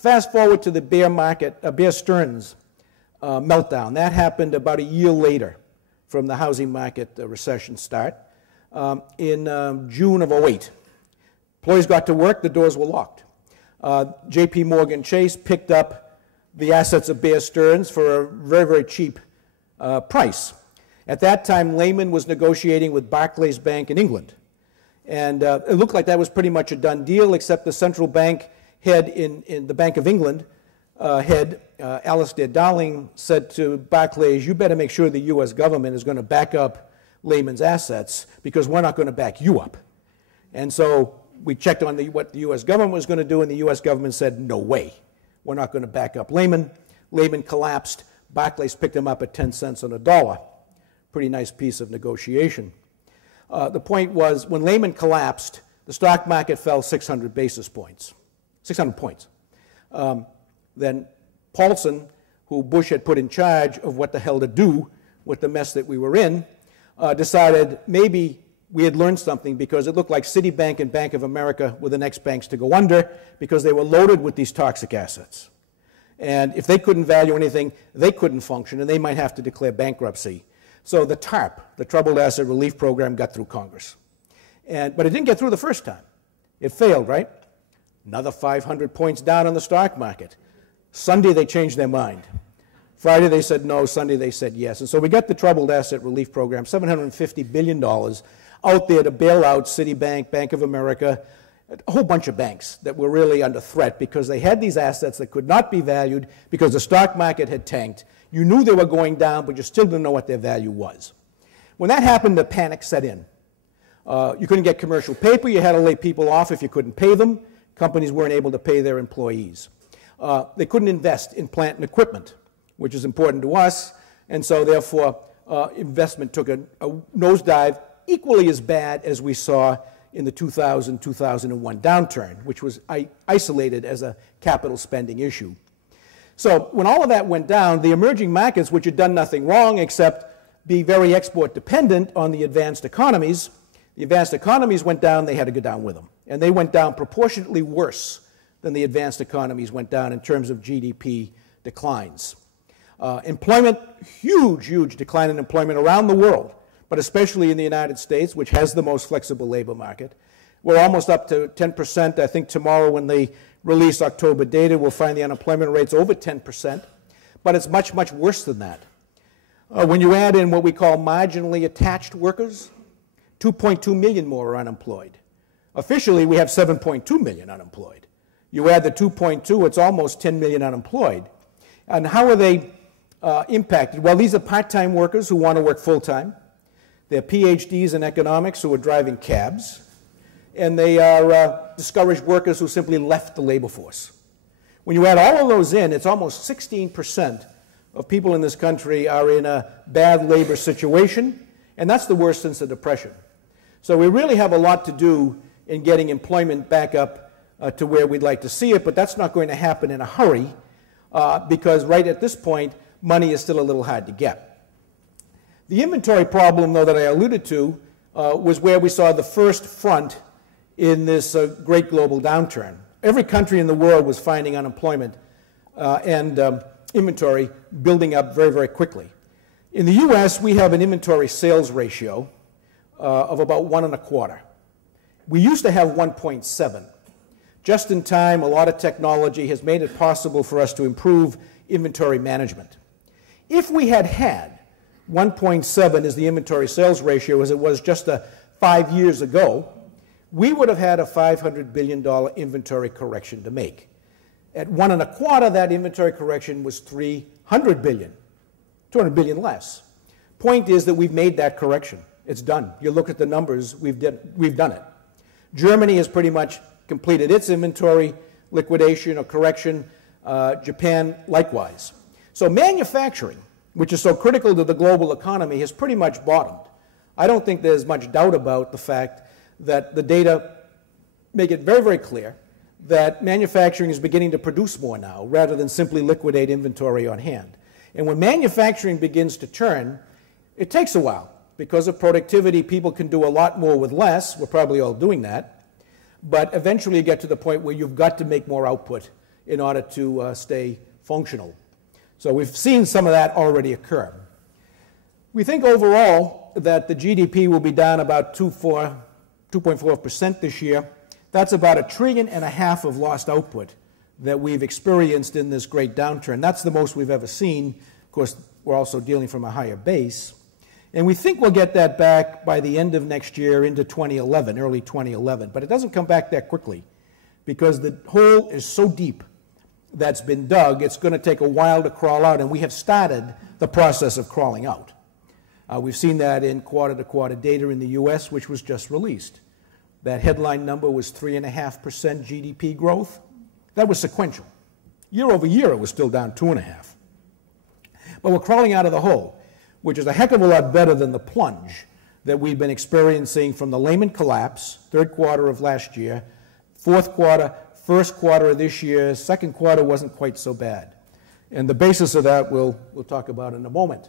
Fast forward to the Bear Stearns meltdown. That happened about a year later from the housing market recession start in June of 2008. Employees got to work, the doors were locked. JP Morgan Chase picked up the assets of Bear Stearns for a very, very cheap price. At that time, Lehman was negotiating with Barclays Bank in England. And it looked like that was pretty much a done deal, except the central bank head in the Bank of England Alistair Darling said to Barclays, you better make sure the U.S. government is going to back up Lehman's assets because we're not going to back you up. And so we checked on what the U.S. government was going to do, and the U.S. government said, no way. We're not going to back up Lehman. Lehman collapsed. Barclays picked him up at 10 cents on a dollar. Pretty nice piece of negotiation. The point was, when Lehman collapsed, the stock market fell 600 basis points. 600 points. Then Paulson, who Bush had put in charge of what the hell to do with the mess that we were in, decided maybe we had learned something because it looked like Citibank and Bank of America were the next banks to go under because they were loaded with these toxic assets. And if they couldn't value anything, they couldn't function, and they might have to declare bankruptcy. So the TARP, the Troubled Asset Relief Program, got through Congress. But it didn't get through the first time. It failed, right? Another 500 points down on the stock market. Sunday, they changed their mind. Friday, they said no. Sunday, they said yes. And so we got the Troubled Asset Relief Program, $750 billion out there to bail out Citibank, Bank of America, a whole bunch of banks that were really under threat because they had these assets that could not be valued because the stock market had tanked. You knew they were going down, but you still didn't know what their value was. When that happened, the panic set in. You couldn't get commercial paper. You had to lay people off if you couldn't pay them. Companies weren't able to pay their employees. They couldn't invest in plant and equipment, which is important to us, and so therefore investment took a nosedive equally as bad as we saw in the 2000-2001 downturn, which was isolated as a capital spending issue. So when all of that went down, the emerging markets, which had done nothing wrong except be very export dependent on the advanced economies went down, they had to go down with them. And they went down proportionately worse than the advanced economies went down in terms of GDP declines. Employment, huge decline in employment around the world, but especially in the United States, which has the most flexible labor market. We're almost up to 10%. I think tomorrow when they release October data, we'll find the unemployment rate's over 10%, but it's much worse than that. When you add in what we call marginally attached workers, 2.2 million more are unemployed. Officially, we have 7.2 million unemployed. You add the 2.2, it's almost 10 million unemployed. And how are they impacted? Well, these are part-time workers who want to work full-time. They're PhDs in economics who are driving cabs. And they are discouraged workers who simply left the labor force. When you add all of those in, it's almost 16% of people in this country are in a bad labor situation, and that's the worst since the Depression. So we really have a lot to do in getting employment back up to where we'd like to see it, but that's not going to happen in a hurry because right at this point, money is still a little hard to get. The inventory problem, though, that I alluded to was where we saw the first front in this great global downturn. Every country in the world was finding unemployment and inventory building up very quickly. In the U.S., we have an inventory sales ratio of about 1.25. We used to have 1.7. Just in time, a lot of technology has made it possible for us to improve inventory management. If we had had 1.7 as the inventory sales ratio as it was just 5 years ago, we would have had a $500 billion inventory correction to make. At 1.25, that inventory correction was $300 billion, $200 billion less. Point is that we've made that correction. It's done. You look at the numbers, we've done it. Germany has pretty much completed its inventory liquidation or correction. Japan, likewise. So manufacturing, which is so critical to the global economy, has pretty much bottomed. I don't think there's much doubt about the fact that the data make it very clear that manufacturing is beginning to produce more now rather than simply liquidate inventory on hand. And when manufacturing begins to turn, it takes a while. Because of productivity, people can do a lot more with less. We're probably all doing that. But eventually you get to the point where you've got to make more output in order to stay functional. So we've seen some of that already occur. We think overall that the GDP will be down about 2.4% this year. That's about $1.5 trillion of lost output that we've experienced in this great downturn. That's the most we've ever seen. Of course, we're also dealing from a higher base. And we think we'll get that back by the end of next year into 2011, early 2011. But it doesn't come back that quickly because the hole is so deep that's been dug, it's going to take a while to crawl out, and we have started the process of crawling out. We've seen that in quarter-to-quarter data in the U.S., which was just released. That headline number was 3.5% GDP growth. That was sequential. Year over year, it was still down 2.5%. But we're crawling out of the hole, which is a heck of a lot better than the plunge that we've been experiencing from the Lehman collapse, third quarter of last year, fourth quarter, first quarter of this year, second quarter wasn't quite so bad. And the basis of that we'll talk about in a moment.